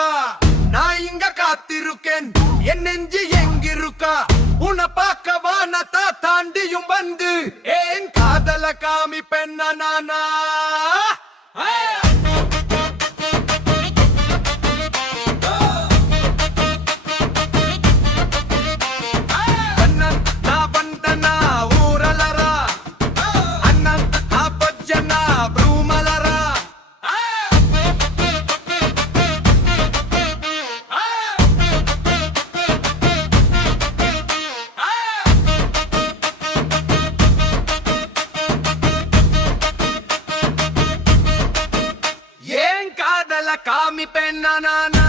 இருக்கா? நான் இங்க காத்திருக்கேன், என் நெஞ்சு எங்கிருக்கா? உன்னை பார்க்க வானத்தை தாண்டியும் வந்து ஏன் காதல காமிப்பேன் நானா? காமிப்பேன் நானா?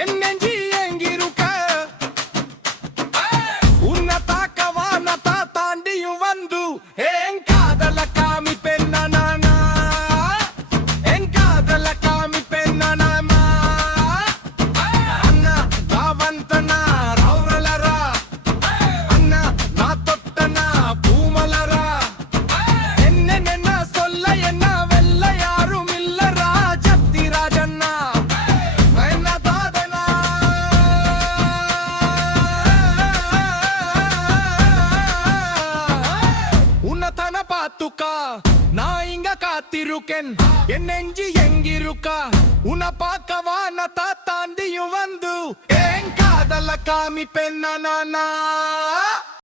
என் நெஞ்சி எங்கிருக்க? உன்னை தாக்க வானத்தை தாண்டியும் வந்து என் காதல காமிப்பேன் நானா? என் காதல காமிப்பேன் நானா? அண்ணா நான் வந்தனா ரௌரலரா, அண்ணா நான் தொட்டனா பூமலரா. என்ன சொல்ல என்ன வெல்ல யாரும் இல்ல ராஜத்தி ராஜண்ணா. உன்னதான பாத்துக்கா நான் இங்க காத்திருக்கேன், என் நெஞ்சு எங்கிருக்கா? உன்னை பார்க்க வானத்தை தாண்டியும் வந்து ஏன் காதல காமிப்பேன் நானா?